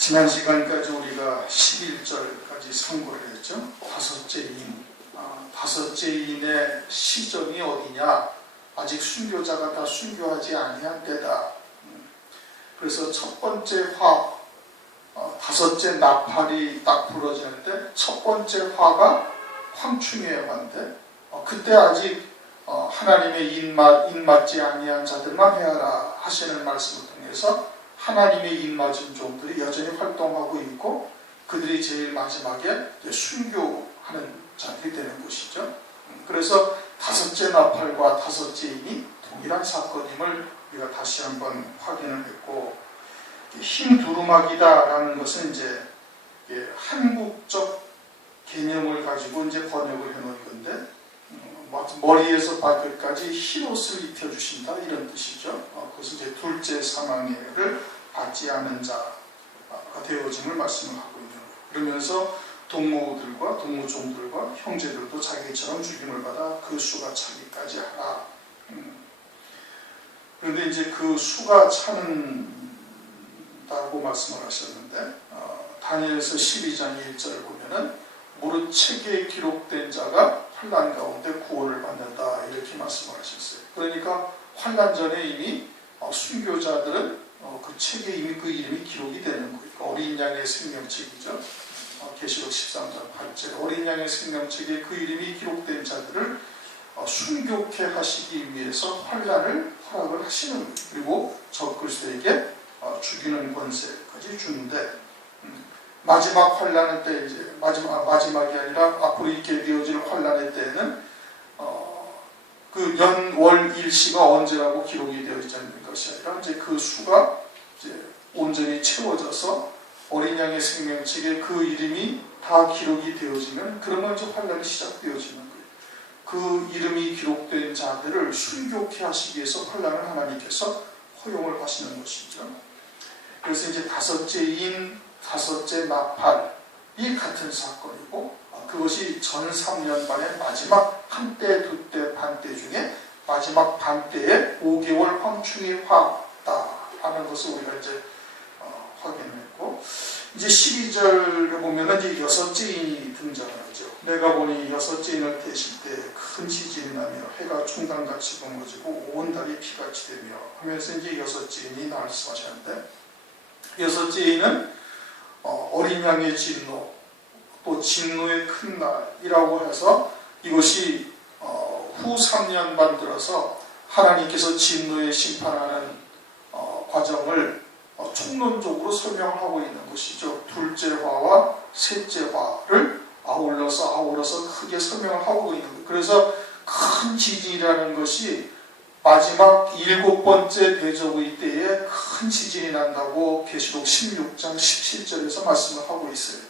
지난 시간까지 우리가 11절까지 상고를 했죠. 다섯째 인, 다섯째 인의 시점이 어디냐? 아직 순교자가 다 순교하지 아니한 때다. 그래서 첫 번째 화, 다섯째 나팔이 딱 불어지는 때 첫 번째 화가 황충의 화인데 그때 아직 하나님의 인맞지 아니한 자들만 해하라 하시는 말씀을 통해서 하나님의 인맞은 종들이 여전히 활동하고 있고 그들이 제일 마지막에 순교하는 자들이 되는 것이죠. 그래서 다섯째 나팔과 다섯째 인이 동일한 사건임을 우리가 다시 한번 확인을 했고, 흰 두루마기다라는 것은 이제 한국적 개념을 가지고 이제 번역을 해놓은 건데, 머리에서 발끝까지 흰 옷을 입혀주신다 이런 뜻이죠. 그것은 이제 둘째 사망을 받지 않은 자가 되어짐을 말씀을 하고 있는 거예요. 그러면서 동무들과 동무종들과 형제들도 자기처럼 죽임을 받아 그 수가 차기까지 하라. 그런데 이제 그 수가 차는다고 말씀을 하셨는데, 다니엘서 12장 1절을 보면은 무릇 책에 기록된 자가 환난 가운데 구원을 받는다 이렇게 말씀을 하셨어요. 그러니까 환난 전에 이미 순교자들은 그 책에 이미 그 이름이 기록이 되는 거예요. 어린 양의 생명책이죠. 계시록 13장 8절 어린 양의 생명책에 그 이름이 기록된 자들을 순교케 하시기 위해서 환난을 허락을 하시는 거예요. 그리고 적그리스도에게 죽이는 권세까지 주는데, 마지막 환난의 때, 이제 마지막이 아니라 앞으로 있게 되어질 환난의 때에는 그 연, 월, 일시가 언제라고 기록이 되어 있지 않는 것이 아니라 이제 그 수가 이제 온전히 채워져서 어린 양의 생명책에 그 이름이 다 기록이 되어지면 그러면 이제 환난이 시작되어지는 거예요. 그 이름이 기록된 자들을 순교케 하시기 위해서 환난을 하나님께서 허용을 하시는 것이죠. 그래서 이제 다섯째 인, 다섯째 나팔이 같은 사건이고, 그것이 전 3년반의 마지막 한때, 두때, 반때 중에 마지막 반때에 5개월 황충의 화다 하는 것을 우리가 이제 확인했고, 이제 12절에 보면은 이제 여섯째 인이 등장을 하죠. 내가 보니 여섯째 인을 떼실 때 큰 지진이 나며 해가 총단같이 넘어지고 온 달이 피같이 되며 하면서 이제 여섯째 인이 말씀하셨는데, 여섯째 인은 어린 양의 진노, 또 진노의 큰 날이라고 해서 이것이 후 3년 반 들어서 하나님께서 진노의 심판하는 과정을 총론적으로 설명하고 있는 것이죠. 둘째 화와 셋째 화를 아울러서 크게 설명을 하고 있는 거예요. 그래서 큰 지진이라는 것이 마지막 7번째 대저의 때에 큰 지진이 난다고 계시록 16장 17절에서 말씀을 하고 있어요.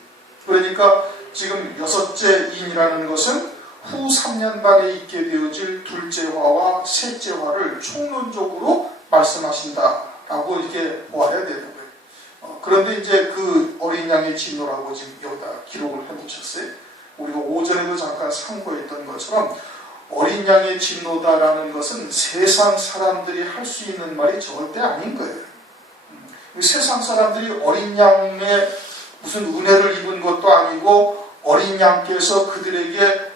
그러니까 지금 여섯째 인이라는 것은 후 3년 반에 있게 되어질 둘째 화와 셋째 화를 총론적으로 말씀하신다라고 이렇게 보아야 되는 거예요. 그런데 이제 그 어린 양의 진노라고 지금 여기다 기록을 해놓으셨어요. 우리가 오전에도 잠깐 상고했던 것처럼 어린 양의 진노다라는 것은 세상 사람들이 할 수 있는 말이 절대 아닌 거예요. 세상 사람들이 어린 양의 무슨 은혜를 입은 것도 아니고 어린 양께서 그들에게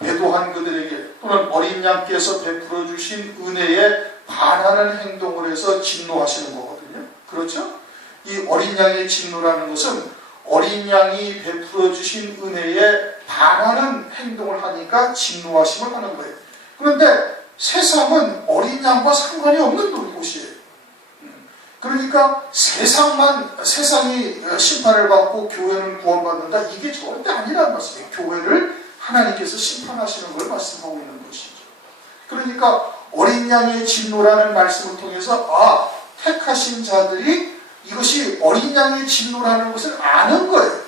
배도한 그들에게 또는 어린 양께서 베풀어 주신 은혜에 반하는 행동을 해서 진노하시는 거거든요. 그렇죠? 이 어린 양의 진노라는 것은 어린 양이 베풀어 주신 은혜에 반하는 행동을 하니까 진노하심을 하는 거예요. 그런데 세상은 어린 양과 상관이 없는 곳이에요. 그러니까 세상이 심판을 받고 교회는 구원받는다, 이게 절대 아니라는 말씀이에요. 교회를 하나님께서 심판하시는 걸 말씀하고 있는 것이죠. 그러니까 어린 양의 진노라는 말씀을 통해서 택하신 자들이 이것이 어린 양의 진노라는 것을 아는 거예요.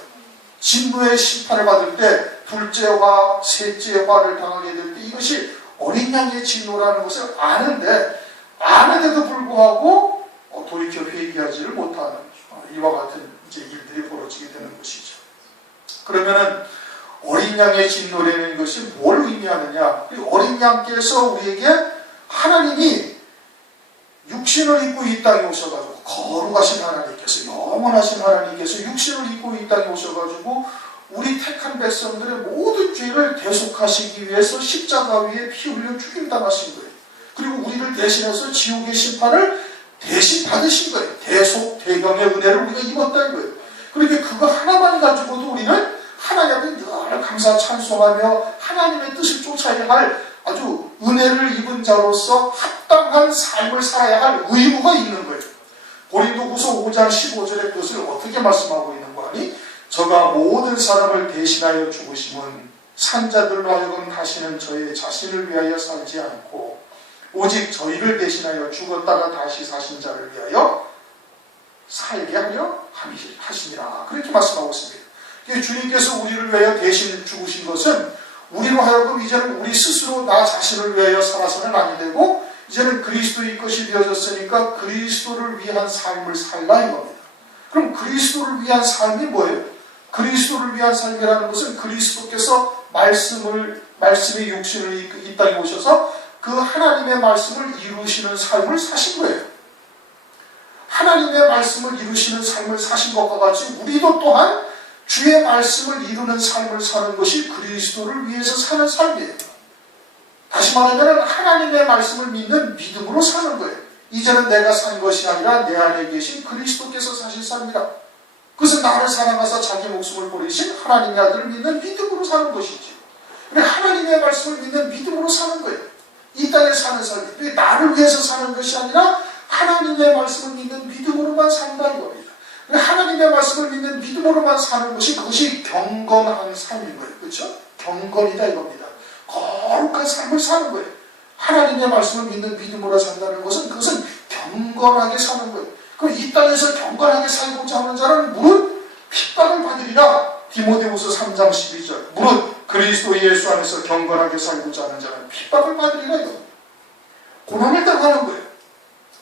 진노의 심판을 받을 때 둘째 화, 셋째 화를 당하게 될 때 이것이 어린 양의 진노라는 것을 아는데도 불구하고 돌이켜 회개하지를 못하는 이와 같은 이제 일들이 벌어지게 되는 것이죠. 그러면은 어린 양의 진노라는 것이 뭘 의미하느냐? 어린 양께서 우리에게 하나님이 육신을 입고 이 땅에 오셔가지고 거룩하신 하나님께서 영원하신 하나님께서 육신을 입고 이 땅에 오셔가지고 우리 택한 백성들의 모든 죄를 대속하시기 위해서 십자가 위에 피 흘려 죽임당하신 거예요. 그리고 우리를 대신해서 지옥의 심판을 대신 받으신 거예요. 대속, 대경의 은혜를 우리가 입었다는 거예요. 그러니까 그거 하나만 가지고도 우리는 하나님 앞에 늘 감사 찬송하며 하나님의 뜻을 쫓아야 할 아주 은혜를 입은 자로서 합당한 삶을 살아야 할 의무가 있는 거예요. 고린도후서 5장 15절의 뜻을 어떻게 말씀하고 있는 거 아니? 저가 모든 사람을 대신하여 죽으심은 산자들로 하여금 다시는 저의 자신을 위하여 살지 않고 오직 저희를 대신하여 죽었다가 다시 사신 자를 위하여 살게 하려 하심이라. 그렇게 말씀하고 있습니다. 주님께서 우리를 위하여 대신 죽으신 것은 우리로 하여금 이제는 우리 스스로 나 자신을 위하여 살아서는 아니 되고 이제는 그리스도의 것이 되어졌으니까 그리스도를 위한 삶을 살라 이겁니다. 그럼 그리스도를 위한 삶이 뭐예요? 그리스도를 위한 삶이라는 것은 그리스도께서 말씀의 육신을 이 땅에 오셔서 그 하나님의 말씀을 이루시는 삶을 사신 거예요. 하나님의 말씀을 이루시는 삶을 사신 것과 같이 우리도 또한 주의 말씀을 이루는 삶을 사는 것이 그리스도를 위해서 사는 삶이에요. 다시 말하면 하나님의 말씀을 믿는 믿음으로 사는 거예요. 이제는 내가 산 것이 아니라 내 안에 계신 그리스도께서 사신 삶이라. 그것은 나를 사랑하사 자기 목숨을 버리신 하나님의 아들을 믿는 믿음으로 사는 것이지. 하나님의 말씀을 믿는 믿음으로 사는 거예요. 이 땅에 사는 삶이 나를 위해서 사는 것이 아니라 하나님의 말씀을 믿는 믿음으로만 산다는 겁니다. 하나님의 말씀을 믿는 믿음으로만 사는 것이 그것이 경건한 삶인 거예요. 그렇죠? 경건이다 이겁니다. 거룩한 삶을 사는 거예요. 하나님의 말씀을 믿는 믿음으로 산다는 것은 그것은 경건하게 사는 거예요. 그럼 이 땅에서 경건하게 살고자 하는 자는 무릇 핍박을 받으리라. 디모데후서 3장 12절. 무릇 그리스도 예수 안에서 경건하게 살고자 하는 자는 핍박을 받으리라 이겁니다. 고난을 당하는 거예요.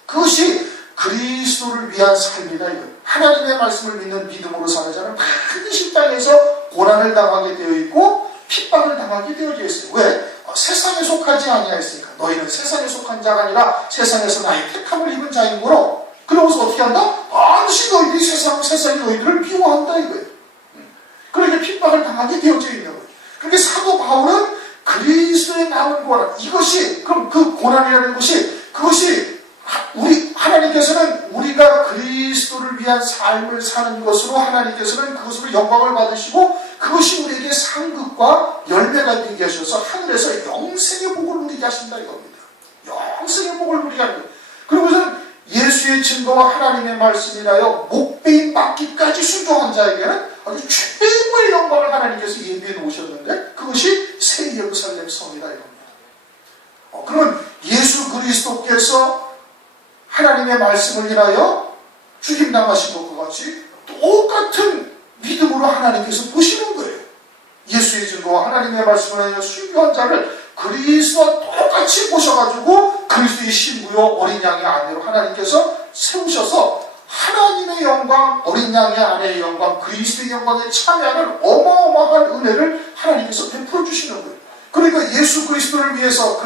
그것이 그리스도를 위한 삶이다 이거예요. 하나님의 말씀을 믿는 믿음으로 사는 자는 반드시 땅에서 고난을 당하게 되어 있고 핍박을 당하게 되어져 있어요. 왜? 세상에 속하지 아니하였으니까. 너희는 세상에 속한 자가 아니라 세상에서 나의 택함을 입은 자이므로. 그러면서 어떻게 한다? 반드시 너희들이 세상이 너희들을 미워한다 이거예요. 그러니까 핍박을 당하게 되어져 있는 거예요. 그러니까 사도 바울은 그리스도의 남은 고난, 이것이 그럼 그 고난이라는 것이 그것이 하나님께서는 우리가 그리스도를 위한 삶을 사는 것으로 하나님께서는 그것으로 영광을 받으시고 그것이 우리에게 상급과 열매가 되게 하셔서 하늘에서 영생의 복을 누리게 하신다 이겁니다. 영생의 복을 누리게 하는 거예요. 그리고선 예수의 증거와 하나님의 말씀이라여 목베인 받기까지 순종한 자에게는 아주 최고의 영광을 하나님께서 예비해 놓으셨는데 그것이 새 예루살렘 성이다 이겁니다. 그러면 예수 그리스도께서 하나님의 말씀을 인하여 죽임당하신 것과 같이 똑같은 믿음으로 하나님께서 보시는 거예요. 예수의 증거와 하나님의 말씀을 인하여 순교한 자를 그리스도와 똑같이 보셔가지고 그리스도의 신부요 어린 양의 아내로 하나님께서 세우셔서 하나님의 영광, 어린 양의 아내의 영광, 그리스도의 영광에 참여하는 어마어마한 은혜를 하나님께서 베풀어 주시는 거예요. 그러니까 예수 그리스도를 위해서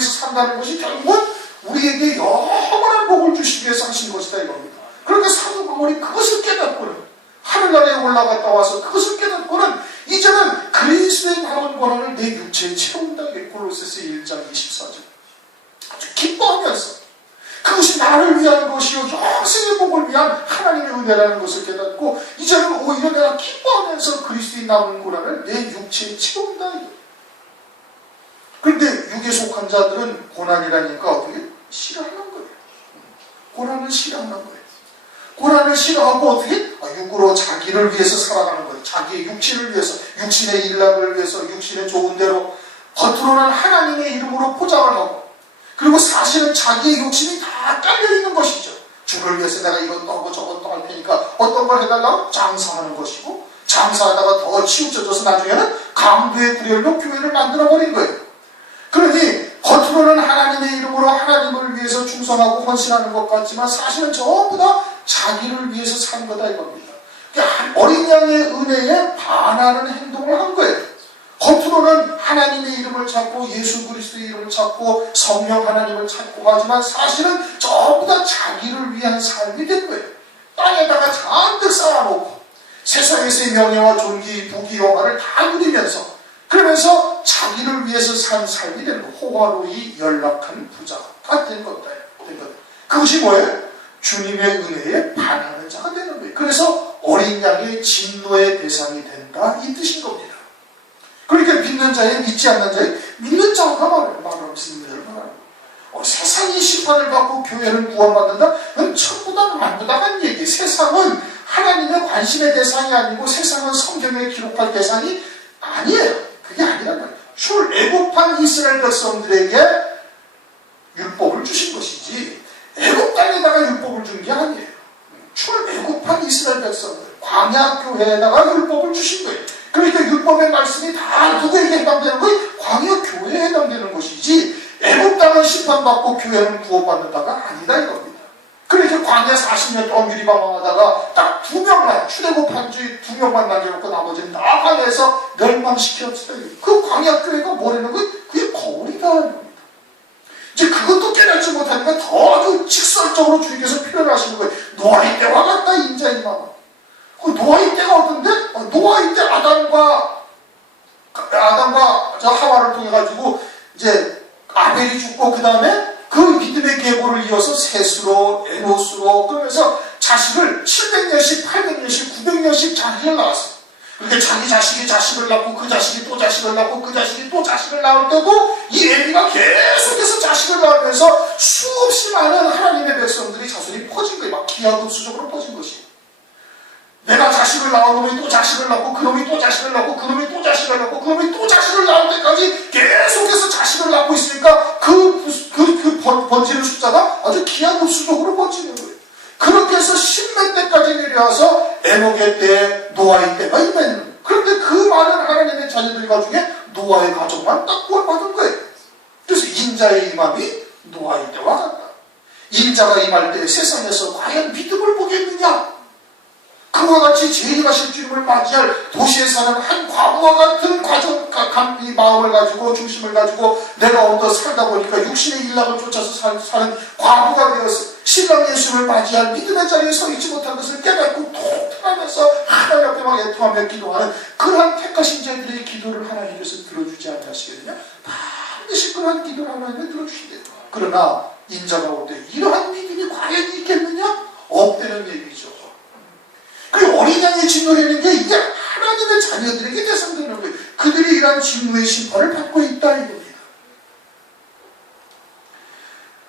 산다는 것이 결국은 우리에게 영원한 복을 주시기 위해서 하신 것이다 이겁니다. 그러니까 사도 바울이 그것을 깨닫고는 하늘나라에 올라갔다 와서 그것을 깨닫고는 이제는 그리스도의 남은 권한을 내 육체에 채운다. 골로새서 1장 24절. 아주 기뻐하면서 그것이 나를 위한 것이요 영생의 복을 위한 하나님의 은혜라는 것을 깨닫고 이제는 오히려 내가 기뻐하면서 그리스도의 남은 권한을 내 육체에 채운다. 그런데 육에 속한 자들은 고난이라니까 어떻게? 싫어하는 거예요. 고난을 싫어하는 거예요. 고난을 싫어하고 어떻게? 육으로 자기를 위해서 살아가는 거예요. 자기의 육신을 위해서, 육신의 일락을 위해서, 육신의 좋은 대로 겉으로는 하나님의 이름으로 포장을 하고 그리고 사실은 자기의 욕심이 다 깔려있는 것이죠. 주를 위해서 내가 이것도 하고 저것도 할 테니까 어떤 걸 해달라고? 장사하는 것이고 장사하다가 더 치우쳐져서 나중에는 강도의 구렬로 교회를 만들어버린 거예요. 그러니 겉으로는 하나님의 이름으로 하나님을 위해서 충성하고 헌신하는 것 같지만 사실은 전부 다 자기를 위해서 산 거다 이겁니다. 그러니까 어린 양의 은혜에 반하는 행동을 한 거예요. 겉으로는 하나님의 이름을 찾고 예수 그리스도의 이름을 찾고 성령 하나님을 찾고 하지만 사실은 전부 다 자기를 위한 삶이 된 거예요. 땅에다가 잔뜩 쌓아놓고 세상에서의 명예와 존귀, 부귀, 영화를 다 누리면서 그러면서 자기를 위해서 산 삶이 되는 거예요. 호화로이 연락한 부자가 된 겁니다. 그것이 뭐예요? 주님의 은혜에 반하는 자가 되는 거예요. 그래서 어린 양의 진노의 대상이 된다 이 뜻인 겁니다. 그러니까 믿는 자에 믿지 않는 자에 믿는 자가 말하는 무슨 말을 말하는 거예요. 세상이 심판을 받고 교회는 구원받는다? 그건 전부 다 만부당한 얘기. 세상은 하나님의 관심의 대상이 아니고 세상은 성경에 기록할 대상이 아니에요. 그게 아니란 말이에요. 출애굽한 이스라엘 백성들에게 율법을 주신 것이지 애굽 땅에다가 율법을 준 게 아니에요. 출애굽한 이스라엘 백성들 광야 교회에다가 율법을 주신 거예요. 그러니까 율법의 말씀이 다 누구에게 해당되는 거예요? 광야 교회에 해당되는 것이지 애굽 땅은 심판받고 교회는 구원받는다가 아니다 이겁니다. 그러니까 광야 40년 동안 유리방황하다가 딱 2명만 출애굽한 주 2명만 남겨놓고 나머지는 다 광야에서 멸망시켰어요. 그 광야 교회가 뭐라는 거예요? 그게 거울이다. 이제 그것도 깨닫지 못하니까 더 직설적으로 주님께서 표현하시는 거예요. 노아의 때와 같다 인자이마마. 그 노아의 때가 어떤데? 노아의 때 아담과 하와를 통해 가지고 이제 아벨이 죽고 그 다음에 그 믿음의 계보를 이어서 셋으로 에노스로 그러면서 자식을 700년씩 800년씩 900년씩 자식을 낳았어요. 그렇게 자기 자식이 자식을 낳고 그 자식이 또 자식을 낳고 그 자식이 또 자식을 낳을 때도 이 에리가 계속해서 자식을 낳으면서 수없이 많은 하나님의 백성들이 자손이 퍼진 거예요. 막 기하급수적으로 퍼진 것이. 내가 자식을 낳은 놈이 또 자식을 낳고 그놈이 또 자식을 낳고 그놈이 또 자식을 낳고 그놈이 또 자식을 낳을 때까지 계속해서 자식을 낳고 있으니까 번지는 숫자가 아주 기하급수적으로 번지는 거예요. 그렇게 해서 10몇 대까지 내려와서 에녹의 때, 노아의 때가 있는 거예요. 그런데 그 많은 하나님의 자녀들 가중에 노아의 가족만 딱 구원받은 거예요. 그래서 인자의 임함이 노아의 때와 같다. 인자가 임할 때 세상에서 과연 믿음을 보겠느냐? 그와 같이 재림하실 주님을 맞이할 도시에 사는 한 과부와 같은 이 마음을 가지고 중심을 가지고 내가 언더 살다 보니까 육신의 일락을 쫓아서 사는 과부가 되어서 신랑 예수를 맞이할 믿음의 자리에 서 있지 못한 것을 깨닫고 통통하면서 하나님 앞에 막 애통하며 기도하는 그러한 택하신 자들의 기도를 하나님께서 들어주지 않으시겠느냐? 반드시 그러한 기도를 하나님이 들어주신대요. 그러나 인자가 올 때 이러한 믿음이 과연 있겠느냐? 없다는 얘기죠. 그 어린 양의 진노라는 게 이게 하나님의 자녀들에게 대상되는 거예요. 그들이 이러한 진노의 심판을 받고 있다 이겁니다.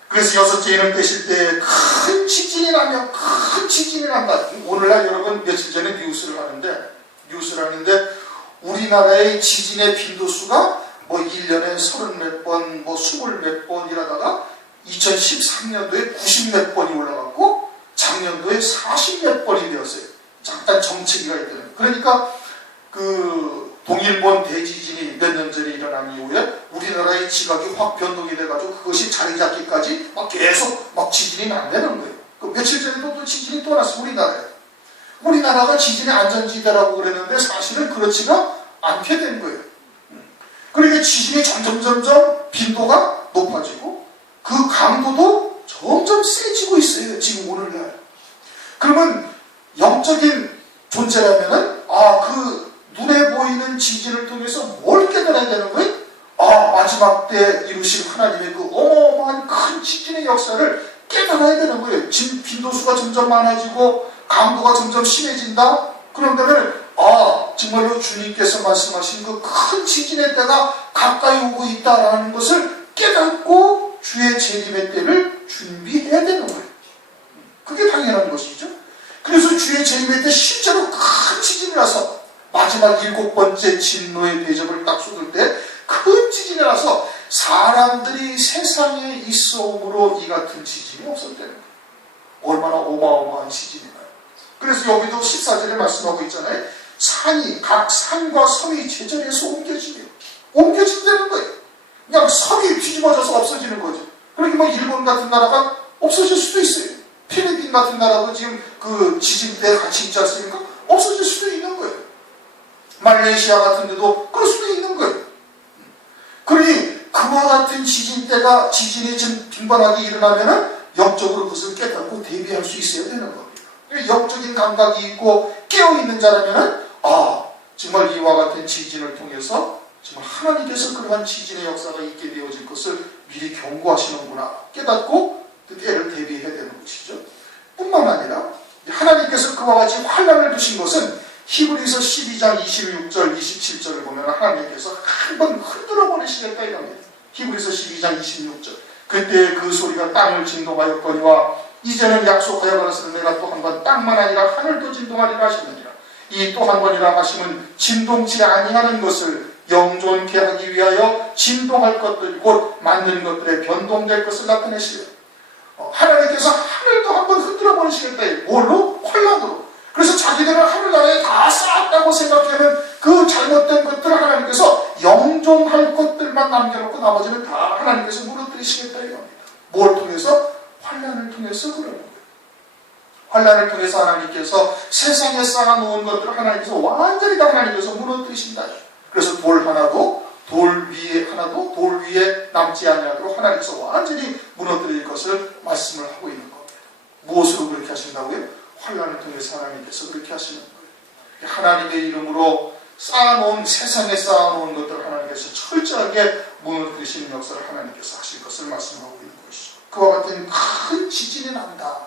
그래서 여섯째 이름 떼실 때 큰 지진이 나면 큰 지진이 난다. 오늘날 여러분 며칠 전에 뉴스를 하는데 우리나라의 지진의 빈도수가 뭐 1년에 30몇 번, 뭐 20몇 번 이라다가 2013년도에 90몇 번이 올라갔고 작년도에 40몇 번이 되었어요. 잠깐 정체기가 있거든요. 그러니까 그 동일본 대지진이 몇 년 전에 일어난 이후에 우리나라의 지각이 확 변동이 돼가지고 그것이 자리 잡기까지 막 계속 막 지진이 난다는 거예요. 그 며칠 전에도 또 지진이 또 났어요. 우리나라가 지진의 안전지대라고 그랬는데 사실은 그렇지가 않게 된 거예요. 그러니까 지진이 점점 빈도가 높아지고 그 강도도 점점 세지고 있어요. 지금 오늘날. 그러면 영적인 존재라면은 그 눈에 보이는 지진을 통해서 뭘 깨달아야 되는 거예요? 마지막 때 이루실 하나님의 그 어마어마한 큰 지진의 역사를 깨달아야 되는 거예요. 지금 빈도수가 점점 많아지고 강도가 점점 심해진다? 그런다면 정말로 주님께서 말씀하신 그 큰 지진의 때가 가까이 오고 있다라는 것을 깨닫고 주의 재림의 때를 준비해야 되는 거예요. 그게 당연한 것이죠. 그래서 주의 재림의 때 실제로 큰 지진이 나서 마지막 7번째 진노의 대접을 딱 쏟을 때 큰 지진이 나서 사람들이 세상에 있어옴으로 이 같은 지진이 없었다는 거예요. 얼마나 어마어마한 지진인가요? 그래서 여기도 14절에 말씀하고 있잖아요. 각 산과 섬이 제자리에서 옮겨진다는 거예요. 그냥 섬이 뒤집어져서 없어지는 거죠. 그러니까 뭐 일본 같은 나라가 없어질 수도 있어요. 필리핀 같은 나라도 지금 그 지진 때 같이 있지 않습니까? 없어질 수도 있는 거예요. 말레이시아 같은 데도 그럴 수도 있는 거예요. 그러니 그와 같은 지진이 좀 빈번하게 일어나면은 영적으로 그것을 깨닫고 대비할 수 있어야 되는 겁니다. 영적인 감각이 있고 깨어있는 자라면은 정말 이와 같은 지진을 통해서 정말 하나님께서 그러한 지진의 역사가 있게 되어질 것을 미리 경고하시는구나 깨닫고 그 때를 대비해야 되는 것이죠. 뿐만 아니라 하나님께서 그와 같이 환난을 두신 것은 히브리서 12장 26절 27절을 보면 하나님께서 한번 흔들어 버리시겠다 이겁니다. 히브리서 12장 26절 그때 그 소리가 땅을 진동하였거니와 이제는 약속하여 가라사대 내가 또 한 번 땅만 아니라 하늘도 진동하리라 하셨느니라. 이 또 한 번이라 하심은 진동치 아니하는 것을 영존케 하기 위하여 진동할 것들 곧 만든 것들에 변동될 것을 나타내시려. 하나님께서 하늘도 한번 흔들어 버리시겠다. 뭘로? 환난으로. 그래서 자기들은 하늘나라에 다 쌓았다고 생각하는 그 잘못된 것들을 하나님께서 영존할 것들만 남겨놓고 나머지는 다 하나님께서 무너뜨리시겠다 이겁니다. 뭘 통해서? 환난을 통해서 그러는 거예요. 환난을 통해서 하나님께서 세상에 쌓아놓은 것들을 하나님께서 완전히 다 하나님께서 무너뜨리신다. 그래서 돌 위에 남지 아니하도록 하나님께서 완전히 무너뜨릴 것을 말씀을 하고 있는 겁니다. 무엇으로 그렇게 하신다고요? 환난을 통해서 하나님께서 그렇게 하시는 거예요. 하나님의 이름으로 세상에 쌓아놓은 것들을 하나님께서 철저하게 무너뜨리시는 역사를 하나님께서 하실 것을 말씀하고 있는 것이죠. 그와 같은 큰 지진이 난다.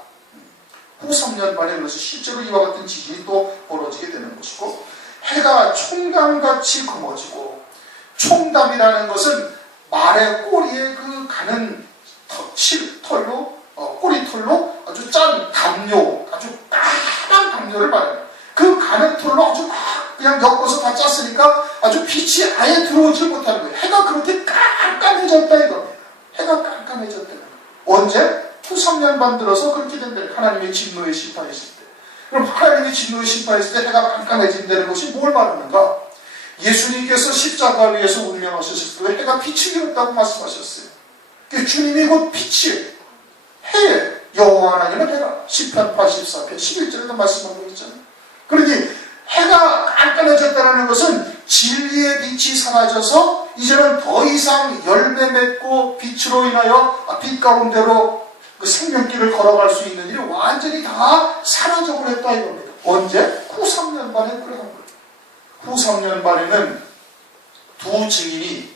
후 3년 만에 그래서 실제로 이와 같은 지진이 또 벌어지게 되는 것이고 해가 총담같이 검어지고 총담이라는 것은 말의 꼬리에 그 가는 털로 꼬리털로 아주 짠 담요 아주 까만 담요를 말해요. 그 가는 털로 아주 그냥 엮어서 다 짰으니까 아주 빛이 아예 들어오지 못하는 거예요. 해가 그렇게 깜깜해졌다 이겁니다. 해가 깜깜해졌다. 언제? 후 3년 반 들어서 그렇게 된다는 하나님의 진노의 심판이실 때. 그럼 하나님의 진노의 심판이실 때 해가 깜깜해진다는 것이 뭘 말하는가? 예수님께서 십자가 위에서 운명하셨을 때 해가 빛이 되었다고 말씀하셨어요. 주님이 곧 빛이에요. 해에 여호와 하나님은 해가 시편 84편 11절에도 말씀하고 있잖아요. 그러니 해가 깜깜해졌다는 것은 진리의 빛이 사라져서 이제는 더 이상 열매 맺고 빛으로 인하여 빛 가운데로 그 생명길을 걸어갈 수 있는 일이 완전히 다 사라져버렸다 이겁니다. 언제? 후 3년 만에 그러한 거예요. 후 3년 만에는 두 증인이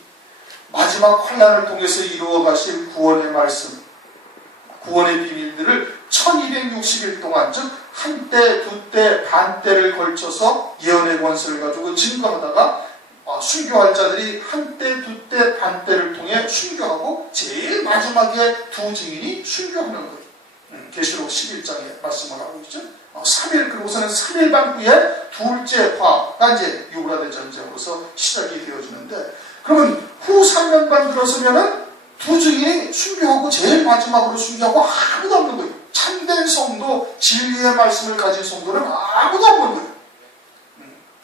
마지막 환난을 통해서 이루어 가실 구원의 말씀, 구원의 비밀들을 1260일 동안 즉 한때, 두때, 반때를 걸쳐서 예언의 권세를 가지고 증거하다가 순교할 자들이 한때, 두때, 반때를 통해 순교하고 제일 마지막에 두 증인이 순교하는 거예요. 계시록 11장에 말씀을 하고 있죠. 3일 그러고서는 3일 반 후에 둘째 화가 이제 유브라데 전쟁으로서 시작이 되어지는데 그러면 후 3년 반 들어서면은 두 증인이 순교하고 제일 마지막으로 순교하고 아무도 없는 거예요. 참된 성도, 진리의 말씀을 가진 성도는 아무도 없는 거예요.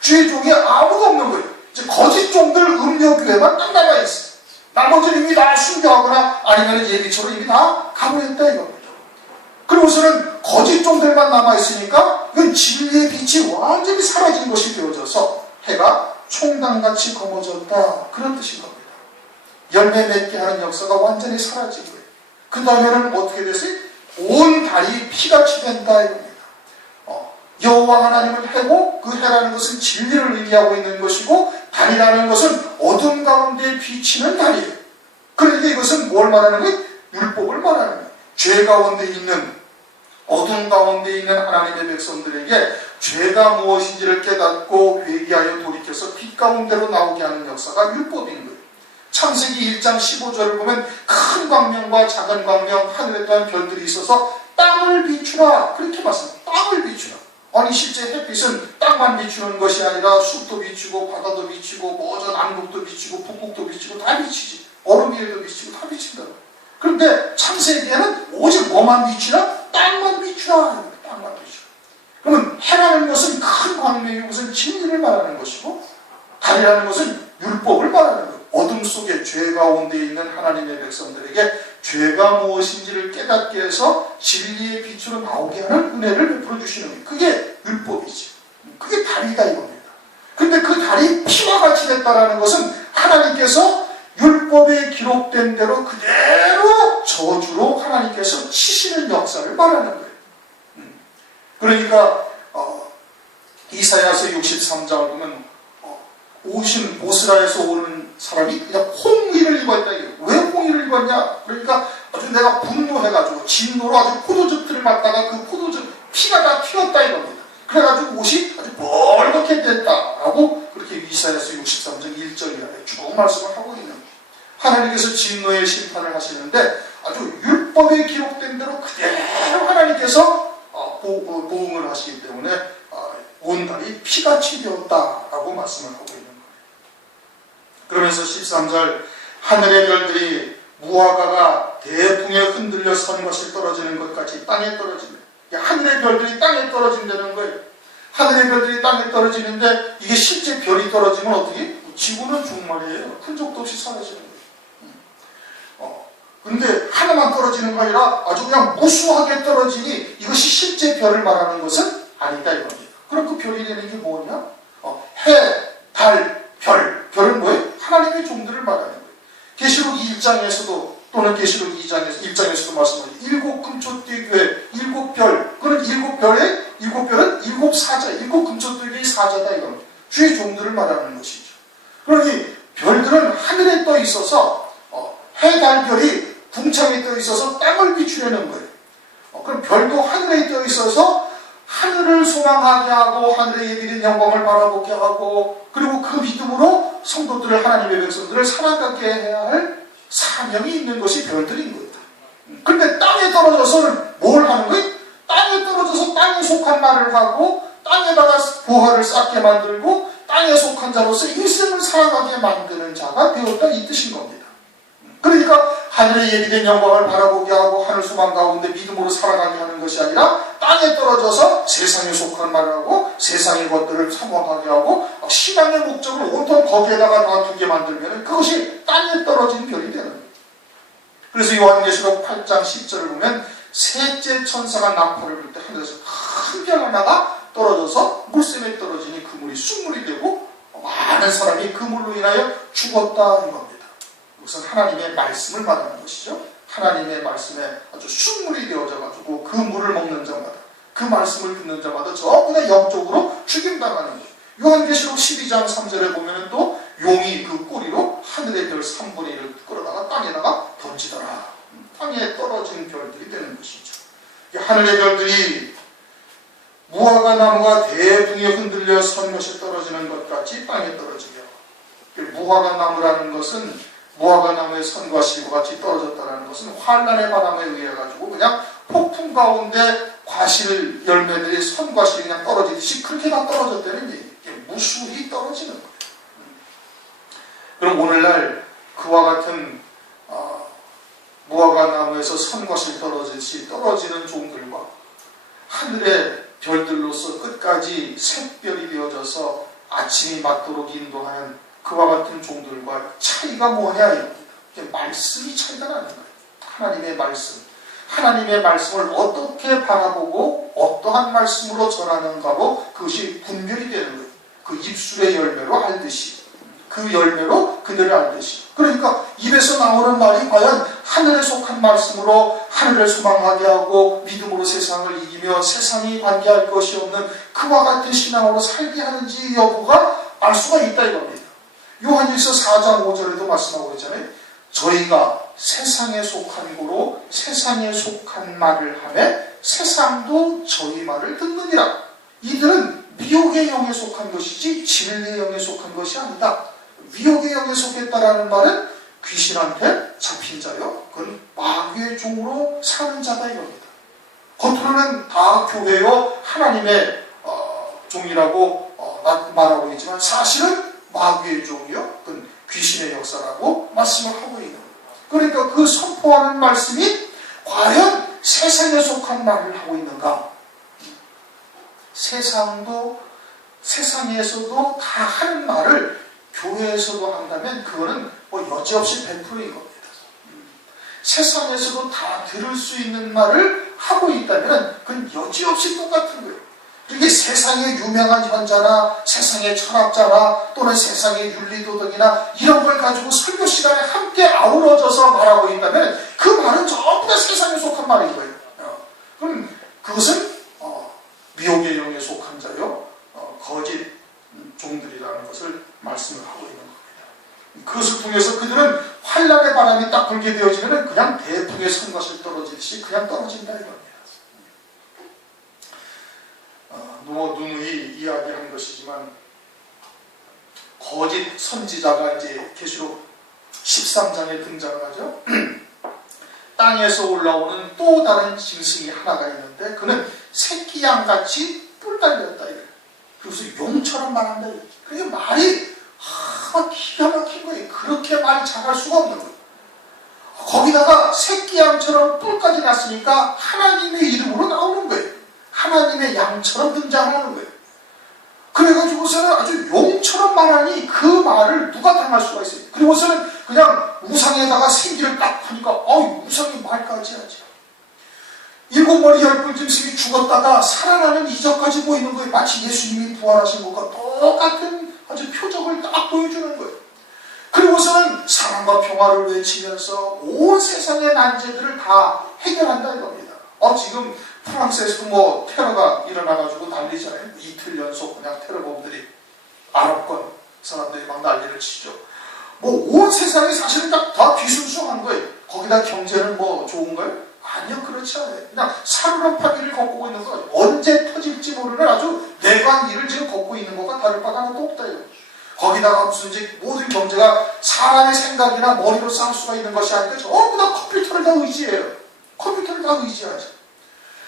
주의 종이 아무도 없는 거예요. 이제 거짓 종들 음료교회만 딱 남아있어요. 나머지는 이미 다 순교하거나 아니면 예비처럼 이미 다 가버렸다 이겁니다. 그리고서는 거짓 종들만 남아있으니까 이건 진리의 빛이 완전히 사라진 것이 되어져서 해가 총당같이 검어졌다 그런 뜻인 겁니다. 열매 맺게 하는 역사가 완전히 사라진 거예요. 그 다음에는 어떻게 됐어요? 온 달이 피같이 된다 이겁니다. 여호와 하나님은 해고 그 해라는 것은 진리를 의미하고 있는 것이고 달이라는 것은 어둠 가운데 비치는 달이에요. 그러니까 이것은 뭘 말하는 거예요? 율법을 말하는 거예요. 죄 가운데 있는 어둠 가운데 있는 하나님의 백성들에게 죄가 무엇인지를 깨닫고 회개하여 돌이켜서 빛 가운데로 나오게 하는 역사가 율법인 거예요. 창세기 1장 15절을 보면 큰 광명과 작은 광명, 하늘에 또한 별들이 있어서 땅을 비추라 그렇게 말씀합니다. 땅을 비추라. 아니 실제 햇빛은 땅만 비추는 것이 아니라 숲도 비추고 바다도 비추고 저 남극도 비추고 북극도 비추고 다 비치지. 얼음 위에도 비추고 다 비친다고. 그런데 창세기에는 오직 뭐만 비추라? 땅만 비추라. 땅만 비추라. 그러면 해라는 것은 큰 광명이 무슨 진리를 말하는 것이고 달이라는 것은 율법을 말하는 거예요. 어둠 속에 죄 가운데 있는 하나님의 백성들에게 죄가 무엇인지를 깨닫게 해서 진리의 빛으로 나오게 하는 은혜를 베풀어 주시는 거예요. 그게 율법이지. 그게 달이다 이겁니다. 그런데 그 달이 피와 같이 됐다는 것은 하나님께서 율법에 기록된 대로 그대로 저주로 하나님께서 치시는 역사를 말하는 거예요. 그러니까 이사야서 63장을 보면 오신 보스라에서 오는 사람이 그냥 홍의를 입었다. 왜 홍의를 입었냐? 그러니까 아주 내가 분노해가지고 진노로 아주 포도즙들을 맞다가 그 포도즙 피가 다 튀었다 이겁니다. 그래가지고 옷이 아주 벌겋게 됐다라고 그렇게 이사야서 63장 1절이라고 쭉 말씀을 하고 있는 거예요. 하나님께서 진노의 심판을 하시는데 아주 율법에 기록된 대로 그대로 하나님께서 보응을 하시기 때문에 온 달이 피같이 되었다라고 말씀을 하고 있는 거예요. 그러면서 13절 하늘의 별들이 무화과가 대풍에 흔들려 선 것이 떨어지는 것까지 땅에 떨어지는, 하늘의 별들이 땅에 떨어진다는 거예요. 하늘의 별들이 땅에 떨어지는데 이게 실제 별이 떨어지면 어떻게? 지구는 종말이에요. 흔적도 없이 사라지는 거예요. 근데 하나만 떨어지는 거 아니라 아주 그냥 무수하게 떨어지니 이것이 실제 별을 말하는 것은 아니다 이겁니다. 그럼 그 별이 되는 게 뭐냐? 해, 달, 별. 별은 뭐예요? 하나님의 종들을 말하는 거예요. 계시록 1장에서도 또는 계시록 1장에서도 말씀하죠. 7 금초대교회 7별. 그는 7별은 7 사자, 7 금초대교회의 사자다 이겁니다. 주의 종들을 말하는 것이죠. 그러니 별들은 하늘에 떠 있어서 해, 달, 별이 궁창에 떠 있어서 땅을 비추려는 거예요. 그럼 별도 하늘에 떠 있어서 하늘을 소망하게 하고 하늘의 예비된 영광을 바라보게 하고 그리고 그 믿음으로 성도들을 하나님의 백성들을 살아가게 해야 할 사명이 있는 것이 별들인 겁니다. 그런데 땅에 떨어져서는 뭘 하는 거예요? 땅에 떨어져서 땅에 속한 말을 하고 땅에다가 보화를 쌓게 만들고 땅에 속한 자로서 일생을 살아가게 만드는 자가 되었다 이 뜻인 겁니다. 그러니까 하늘의 예비된 영광을 바라보게 하고 하늘 소망 가운데 믿음으로 살아가게 하는 것이 아니라 땅에 떨어져서 세상에 속한 말을 하고 세상의 것들을 사모하게 하고 신앙의 목적을 온통 거기에다가 놔두게 만들면 그것이 땅에 떨어진 별이 되는 거예요. 그래서 요한계시록 8장 10절을 보면 셋째 천사가 나팔을 불 때 하늘에서 큰 별 하나가 떨어져서 물샘에 떨어지니 그 물이 쑥물이 되고 많은 사람이 그 물로 인하여 죽었다 이 겁니다. 이것은 하나님의 말씀을 말하는 것이죠. 하나님의 말씀에 아주 쑥물이 되어져가지고 그 물을 먹는 자마다 그 말씀을 듣는 자마다 전부 다 영적으로 죽임당하는 거예요. 요한계시록 12장 3절에 보면 또 용이 그 꼬리로 하늘의 별 3분의 1을 끌어다가 땅에다가 던지더라. 땅에 떨어진 별들이 되는 것이죠. 하늘의 별들이 무화과 나무가 대풍에 흔들려 선 것이 떨어지는 것 같이 땅에 떨어지게 하고 무화과 나무라는 것은 무화과 나무의 선과 실과 같이 떨어졌다는 것은 환란의 바람에 의해 가지고 그냥 폭풍 가운데 과실 열매들이 선과 실이 그냥 떨어지듯이 그렇게 다 떨어졌다는 얘기예요. 무수히 떨어지는 거예요. 그럼 오늘날 그와 같은 무화과 나무에서 선과 실 떨어지듯이 떨어지는 종들과 하늘의 별들로서 끝까지 샛별이 되어져서 아침이 맞도록 인도하는 그와 같은 종들과 차이가 뭐냐 이겁니다. 말씀이 차이가 나는 거예요. 하나님의 말씀. 하나님의 말씀을 어떻게 바라보고 어떠한 말씀으로 전하는가로 그것이 분별이 되는 거예요. 그 입술의 열매로 알듯이. 그 열매로 그들을 알듯이. 그러니까 입에서 나오는 말이 과연 하늘에 속한 말씀으로 하늘을 소망하게 하고 믿음으로 세상을 이기며 세상이 관계할 것이 없는 그와 같은 신앙으로 살게 하는지 여부가 알 수가 있다 이겁니다. 요한일서 4장 5절에도 말씀하고 있잖아요. 저희가 세상에 속한 고로 세상에 속한 말을 하며 세상도 저희 말을 듣느니라. 이들은 미혹의 영에 속한 것이지 진리의 영에 속한 것이 아니다. 미혹의 영에 속했다라는 말은 귀신한테 잡힌 자요. 그건 마귀의 종으로 사는 자다 이겁니다. 겉으로는 다 교회요 하나님의 종이라고 말하고 있지만 사실은 마귀의 종이요. 그건 귀신의 역사라고 말씀을 하고 있는 거예요. 그러니까 그 선포하는 말씀이 과연 세상에 속한 말을 하고 있는가? 세상에서도 다 하는 말을 교회에서도 한다면 그거는 여지없이 100%인 겁니다. 세상에서도 다 들을 수 있는 말을 하고 있다면 그건 여지없이 똑같은 거예요. 이게 세상의 유명한 현자나 세상의 철학자나 또는 세상의 윤리도덕이나 이런 걸 가지고 설교 시간에 함께 아우러져서 말하고 있다면 그 말은 전부 다 세상에 속한 말인 거예요. 그럼 그것은 그것을 통해서 그들은 환란의 바람이 딱 불게 되어지면 그냥 대풍에 선것을 떨어지듯이 그냥 떨어진다 이겁니다. 누누이 이야기한 것이지만 거짓 선지자가 이제 계시록 13장에 등장을 하죠. 땅에서 올라오는 또 다른 짐승이 하나가 있는데 그는 새끼 양같이 뿔 달렸다. 그래서 용처럼 말한다. 그게 말이 기가 막힌 거예요. 그렇게 말이 잘할 수가 없는 거예요. 거기다가 새끼 양처럼 뿔까지 났으니까 하나님의 이름으로 나오는 거예요. 하나님의 양처럼 등장하는 거예요. 그래가지고서는 아주 용처럼 말하니 그 말을 누가 당할 수가 있어요. 그리고서는 그냥 우상에다가 생기를 딱 하니까 우상이 말까지 하지. 7머리 10뿔 짐승이 죽었다가 살아나는 이적까지 보이는 거예요. 마치 예수님이 부활하신 것과 똑같은 아주 표적을 딱 보여주는 거예요. 그리고서는 사랑과 평화를 외치면서 온 세상의 난제들을 다 해결한다 이겁니다. 지금 프랑스에서도 테러가 일어나가지고 난리잖아요. 이틀 연속 그냥 테러범들이 아랍권 사람들이 막 난리를 치죠. 온 세상이 사실은 다 뒤숭숭한 거예요. 거기다 경제는 좋은가요? 아니요, 그렇지 않아요. 그냥 살얼음 파기를 겪고 있는 거, 언제 터질지 모르는 아주 내관기를 지금 겪고 있는 것과 다를 바가 하나도 없다 이거예요. 거기다가 무슨 이제 모든 경제가 사람의 생각이나 머리로 쌓을 수가 있는 것이 아니라 전부 다 컴퓨터를 다 의지해요. 컴퓨터를 다 의지하죠.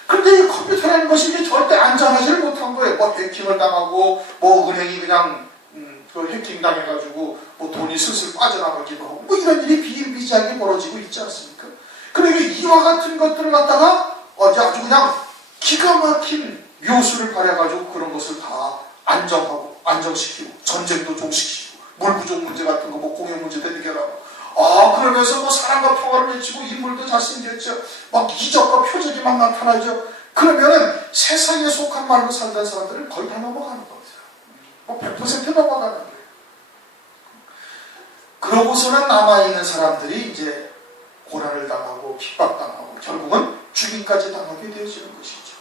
그런데 이 컴퓨터라는 것이 이제 절대 안전하지를 못한 거예요. 해킹을 당하고, 은행이 그냥, 해킹 당해가지고, 돈이 슬슬 빠져나가기도 하고, 이런 일이 비일비재하게 벌어지고 있지 않습니까? 그러니까 이와 같은 것들을 갖다가, 아주 그냥 기가 막힌 묘수를 발해가지고 그런 것을 다 안정시키고, 전쟁도 종식시키고, 물 부족 문제 같은 거, 공해 문제도 해결하고, 그러면서 사랑과 평화를 외치고 인물도 잘생겼죠. 이적과 표적이 막 나타나죠. 그러면은 세상에 속한 말로 살던 사람들은 거의 다 넘어가는 겁니다. 100% 넘어가는 거예요. 그러고서는 남아있는 사람들이 이제 고난을 당하고 핍박당하고 결국은 죽임까지 당하게 되어지는 것이죠.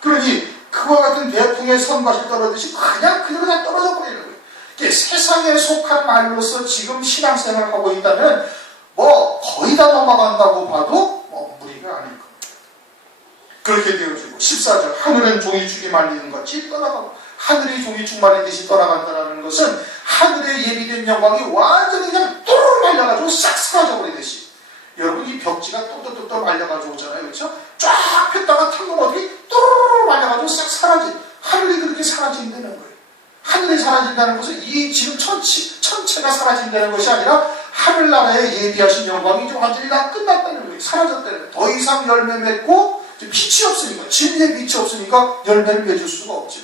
그러니 그와 같은 대풍의 선밭이 떨어지듯이 그냥 그대로 다 떨어져 버리는 거예요. 세상에 속한 말로서 지금 신앙생활을 하고 있다면 거의 다 넘어간다고 봐도 무리가 아닐 겁니다. 그렇게 되어지고 14절 하늘은 종이 죽이 말리는 같이 떠나가고 하늘이 종이 죽 말리듯이 떠나간다는 것은 하늘에 예비된 영광이 완전히 그냥 뚜루루 말려가지고 싹 사라져버리듯이 여러분 이 벽지가 또또또또 말려가지고 오잖아요. 그렇죠? 쫙 폈다가 탕면 어떻게 뚜루루 말려가지고 싹 사라지 하늘이 그렇게 사라진다는 거예요. 하늘이 사라진다는 것은 이 지금 천체가 사라진다는 것이 아니라 하늘나라에 예비하신 영광이 좀 완전히 다 끝났다는 거예요. 사라졌다는 거예요. 더 이상 열매 맺고 빛이 없으니까 진리의 빛이 없으니까 열매를 맺을 수가 없죠.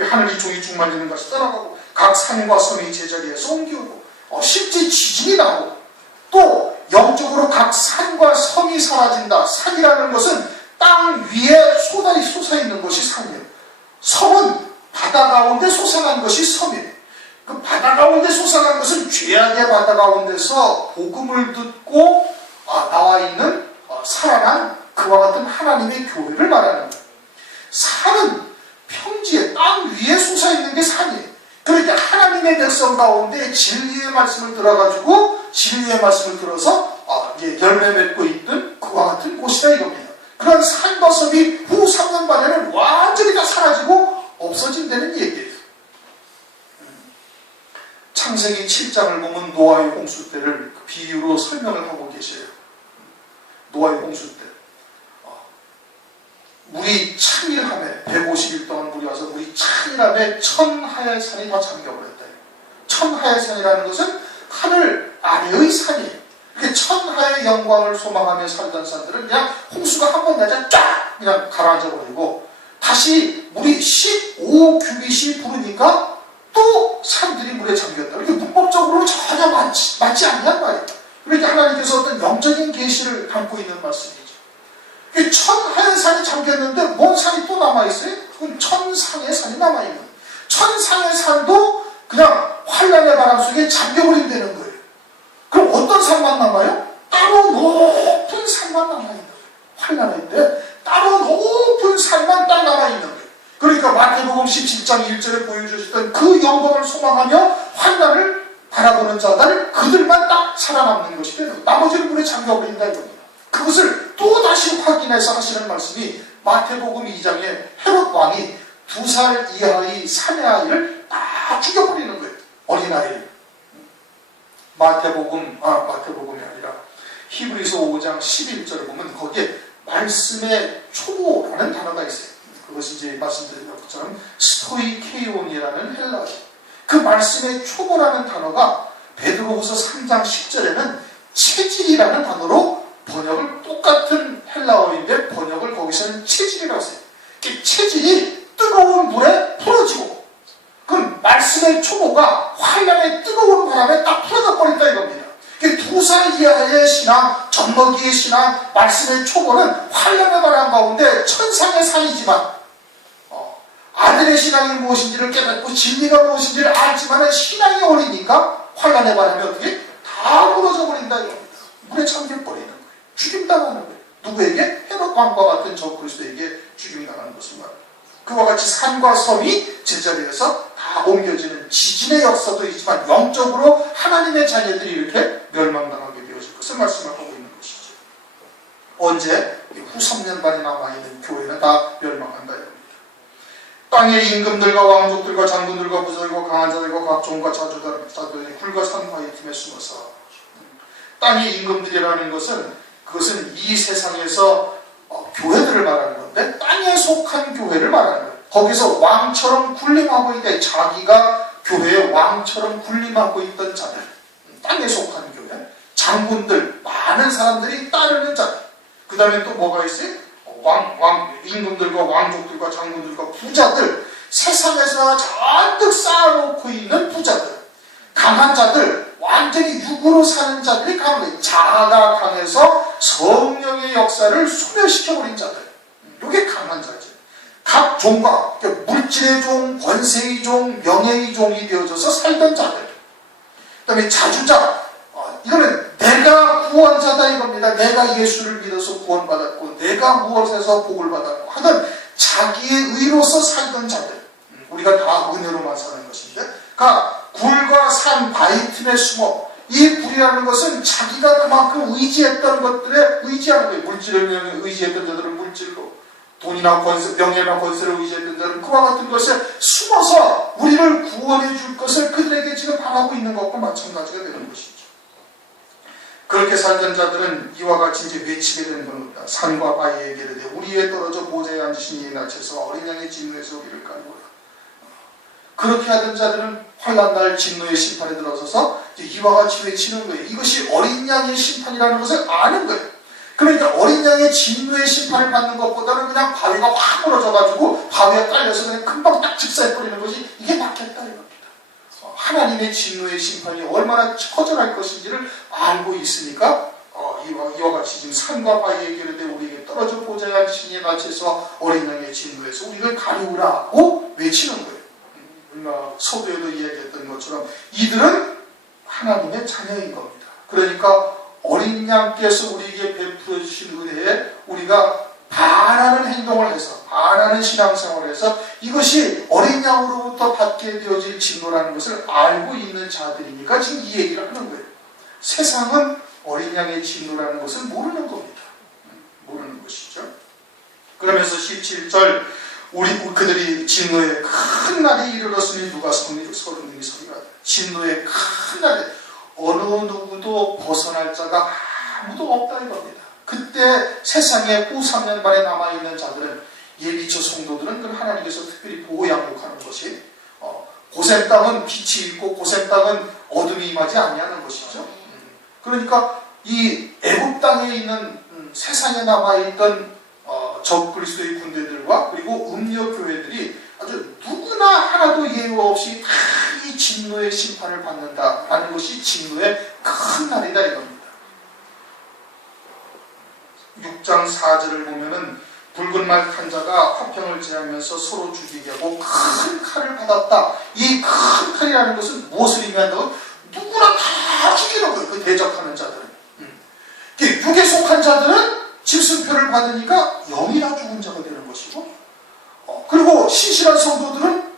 하늘이 종이 쭉 말리는 것이 떠나가고 각 산과 섬이 제자리에서 옮기고 실제 지진이 나고 또 영적으로 각 산과 섬이 사라진다. 산이라는 것은 땅 위에 솟아있는 것이 산이에요. 섬은 바다 가운데 솟아난 것이 섬이에요. 그 바다 가운데 솟아난 것은 죄악의 바다 가운데서 복음을 듣고 나와 있는 살아난 그와 같은 하나님의 교회를 말하는 거예요. 산은 평지에 땅 위에 솟아있는 게 산이에요. 그러니까 하나님의 백성 가운데 진리의 말씀을 들어가지고 진리의 말씀을 들어서 열매 맺고 있던 그와 같은 곳이다 이겁니다. 그런 산과 섬이 후 3년 만에는 완전히 다 사라지고 없어진다는 얘기예요. 창세기 7장을 보면 노아의 홍수 때를 비유로 설명을 하고 계세요. 노아의 홍수 때 물이 찬일함에 150일 동안 물이 와서 물이 찬일함에 천하의 산이 다 잠겨버렸다. 천하의 산이라는 것은 하늘 아래의 산이에요. 이렇게 천하의 영광을 소망하며 살던 산들은 그냥 홍수가 한 번 나자 쫙 그냥 가라앉아 버리고 다시 물이 15규빗이 부르니까 또 산들이 물에 잠겼다. 이렇게 문법적으로 전혀 맞지 않냔 말이에요. 그러니까 하나님께서 어떤 영적인 계시를 담고 있는 말씀이죠. 천하의 산이 잠겼는데 뭔 산이 또 남아있어요? 그건 천상의 산이 남아있는 거예요. 천상의 산도 그냥 환란의 바람 속에 잠겨버린다는 거예요. 그럼 어떤 산만 남아요? 따로 높은 산만 남아있는 거예요. 환란할 때 따로 높은 산만 딱 남아있는 거예요. 그러니까 마태복음 17장 1절에 보여주셨던 그 영광을 소망하며 환난을 바라보는 자들, 그들만 딱 살아남는 것이 되는 거예요. 나머지는 물에 잠겨버린다 이겁니다. 그것을 또 다시 확인해서 하시는 말씀이 마태복음 2장에 헤롯 왕이 2살 이하의 사내아이를 다 죽여버리는 거예요. 어린아이를. 마태복음이 아니라 히브리서 5장 11절을 보면 거기에 말씀의 초보라는 단어가 있어요. 그것이 이제 말씀드린 것처럼 스토이케이온이라는 헬라어. 그 말씀의 초보라는 단어가 베드로후서 3장 10절에는 체질이라는 단어로 번역을 똑같은 헬라어인데 번역을 거기서는 체질이라고 써요. 이 체질이 뜨거운 물에 풀어지고 그럼 말씀의 초보가 환란의 뜨거운 바람에 딱 풀어져 버린다 이겁니다. 2살 이하의 신앙, 젖먹이의 신앙, 말씀의 초보는 환란의 바람 가운데 천상의 산이지만 아들의 신앙이 무엇인지를 깨닫고 진리가 무엇인지를 알지만 신앙이 어리니까 환란의 바람에 어떻게 다 무너져 버린다 이겁니다. 물에 잠겨버리는 거예요. 죽임당하는 거예요. 누구에게? 헤롯 왕과 같은 적그리스도에게 죽임당하는 것을 말합니다. 그와 같이 산과 섬이 제자리에서 다 옮겨지는 지진의 역사도 있지만 영적으로 하나님의 자녀들이 이렇게 멸망당하게 되어질 것을 말씀하고 있는 것이죠. 언제? 후 3년 반이 남아있는 교회는 다 멸망한다. 땅의 임금들과 왕족들과 장군들과 부자들과 강한 자들과 각 종과 자주들이 굴과 산 바위 틈에 숨어서 땅의 임금들이라는 것은 그것은 이 세상에서 교회들을 말하는 건데 땅에 속한 교회를 말하는 거예요. 거기서 왕처럼 군림하고 있다. 자기가 교회의 왕처럼 군림하고 있던 자들, 땅에 속한 교회, 장군들, 많은 사람들이 따르는 자들. 그 다음에 또 뭐가 있어요? 임금들과 왕족들과 장군들과 부자들, 세상에서 잔뜩 쌓아놓고 있는 부자들, 강한 자들, 완전히 육으로 사는 자들이 강한 거예요. 자아가 강해서 성령의 역사를 소멸시켜버린 자들. 이게 강한 자지. 각 종과 물질의 종, 권세의 종, 명예의 종이 되어져서 살던 자들. 그 다음에 자주자. 이거는 내가 구원자다 이겁니다. 내가 예수를 믿어서 구원받았고 내가 무엇에서 복을 받았고 하던 자기의 의로서 살던 자들. 우리가 다 은혜로만 사는 것인데 그러니까 굴과 산 바위 틈에 숨어 이 굴이라는 것은 자기가 그만큼 의지했던 것들에 의지하는 거예요. 물질을 의지했던 자들은 물질로 돈이나 권세, 명예나 권세를 의지했던 자들은 그와 같은 것에 숨어서 우리를 구원해 줄 것을 그들에게 지금 바라고 있는 것과 마찬가지가 되는 것이죠. 그렇게 살던 자들은 이와 같이 이제 외치게 되는 겁니다. 산과 바위에 이르되 우리 위에 떨어져 보좌에 앉으신 이의 낯에서 어린 양의 진노에서 우리를 깔고라. 그렇게 하던 자들은 환난날 진노의 심판에 들어서서 이와 같이 외치는 거예요. 이것이 어린 양의 심판이라는 것을 아는 거예요. 그러니까 어린 양의 진노의 심판을 받는 것보다는 그냥 바위가 확 부러져가지고 바위에 깔려서 그냥 금방 딱 직사해버리는 것이 이게 낫겠다 이겁니다. 하나님의 진노의 심판이 얼마나 처절할 것인지를 알고 있으니까 이와 같이 지금 산과 바위에 이르되 우리에게 떨어져 보좌에 앉으신 이의 낯에서 어린 양의 진노에서 우리를 가리우라고 외치는 거예요. 서두에도 이야기했던 것처럼 이들은 하나님의 자녀인 겁니다. 그러니까 어린 양께서 우리에게 베풀어 주신 은혜에 우리가 반하는 행동을 해서 반하는 신앙생활을 해서 이것이 어린 양으로부터 받게 되어질 진노라는 것을 알고 있는 자들이니까 지금 이 얘기를 하는 거예요. 세상은 어린 양의 진노라는 것을 모르는 겁니다. 모르는 것이죠. 그러면서 17절 그들이 진노의 큰 날이 이르렀으니 누가 서른님이 서리라. 진노의 큰 날에 어느 누구도 벗어날 자가 아무도 없다 이겁니다. 그때 세상에 후 3년 반에 남아있는 자들은 예비처 성도들은 그 하나님께서 특별히 보호 양육하는 것이 고센 땅은 빛이 있고 고센 땅은 어둠이 임하지 아니하는 것이죠. 그러니까 이 애굽 땅에 있는 세상에 남아있던 적그리스도의 군대들과 그리고 음력 교회들이 아주 누구나 하나도 예외 없이 다 이 진노의 심판을 받는다라는 것이 진노의 큰 날이다 이겁니다. 6장 4절을 보면은 붉은 말 탄 자가 화평을 제하면서 서로 죽이게 하고 큰 칼을 받았다. 이 큰 칼이라는 것은 무엇을 의미한다고? 누구나 다 죽이는 거예요. 그 대적하는 자들은. 육에 속한 자들은 질승표를 받으니까 영이나 죽은 자가 되는 것이고 그리고 신실한 성도들은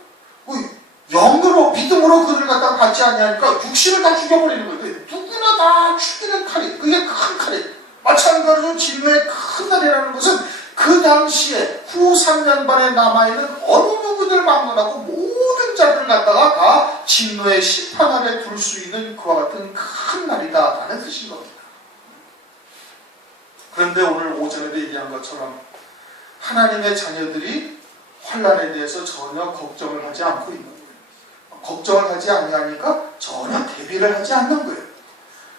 영으로 믿음으로 그를 갖다가 받지 않냐니까 육신을 다 죽여버리는 거예요. 누구나 다 죽이는 칼이, 그게 큰 칼이에요. 마찬가지로 진노의 큰 날이라는 것은 그 당시에 후 3년 반에 남아있는 어느 누구들 막론하고 모든 자들을 갖다가 다 진노의 심판 아래 둘 수 있는 그와 같은 큰 날이다라는 뜻인 겁니다. 그런데 오늘 오전에도 얘기한 것처럼 하나님의 자녀들이 환난에 대해서 전혀 걱정을 하지 않고 있는 거예요. 걱정을 하지 않으니까 전혀 대비를 하지 않는 거예요.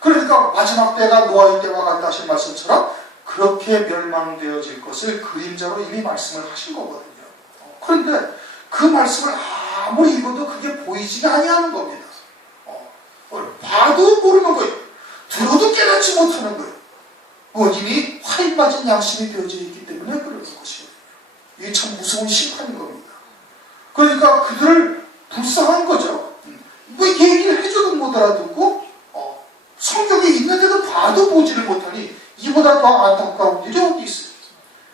그러니까 마지막 때가 노아의 때와 같다 하신 말씀처럼 그렇게 멸망되어질 것을 그림자로 이미 말씀을 하신 거거든요. 그런데 그 말씀을 아무리 읽어도 그게 보이지가 아니하는 겁니다. 봐도 모르는 거예요. 들어도 깨닫지 못하는 거예요. 이미 화인 맞은 양심이 되어져 있기 때문에 그러는 것이에요. 이게 참 무서운 심판인 겁니다. 그러니까 그들을 불쌍한 거죠. 뭐 얘기를 해줘도 못 알아듣고 성경에 있는데도 봐도 보지를 못하니 이보다 더 안타까운 일이 어디 있어요.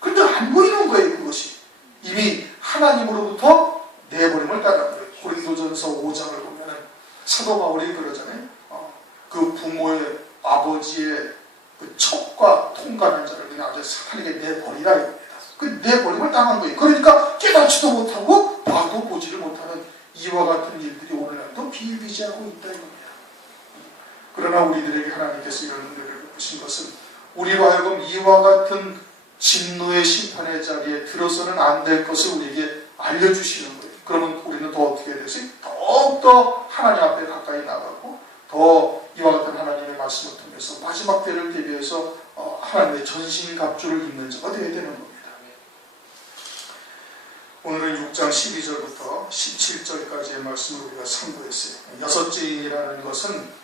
그런데 안 보이는 거예요. 그것이 이미 하나님으로부터 내버림을 따른 거예요. 고린도전서 5장을 보면은 사도 바울이 그러잖아요. 그 부모의 아버지의 그 척과 통과하는 자를 그냥 아주 사탄에게 내버리라 이겁니다. 그 내버림을 당한 거예요. 그러니까 깨닫지도 못하고 봐도 보지를 못하는 이와 같은 일들이 오늘날도 비일비재하고 있다 이겁니다. 그러나 우리들에게 하나님께서 이런 은혜를 베푸신 것은 우리로 하여금 이와 같은 진노의 심판의 자리에 들어서는 안 될 것을 우리에게 알려주시는 거예요. 그러면 우리는 더 어떻게 해야 되지? 더욱더 하나님 앞에 가까이 나가고 더 이와 같은 하나님의 말씀을 통해서 마지막 때를 대비해서 하나님의 전신갑주를 입는 자가 되어야 되는 겁니다. 오늘은 6장 12절부터 17절까지의 말씀을 우리가 상고했어요. 여섯째 인이라는 것은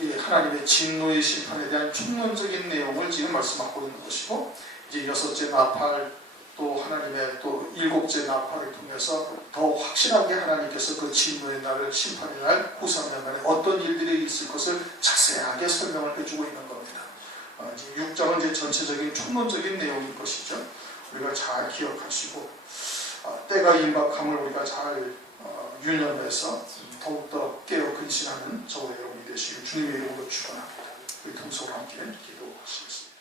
이 하나님의 진노의 심판에 대한 총론적인 내용을 지금 말씀하고 있는 것이고, 이제 여섯째 나팔 또 하나님의 또 일곱째 나팔을 통해서 더 확실하게 하나님께서 그 진노의 날을 심판의 날 후 3년 만에 어떤 일들이 있을 것을 자세하게 설명을 해주고 있는 겁니다. 이제 6장은 이제 전체적인 총론적인 내용인 것이죠. 우리가 잘 기억하시고 때가 임박함을 우리가 잘 유념해서 더욱더 깨어 근신하는 저와 여러분이 되시길 주님의 이름으로 축원합니다. 우리 동서로 함께 기도하시겠습니다.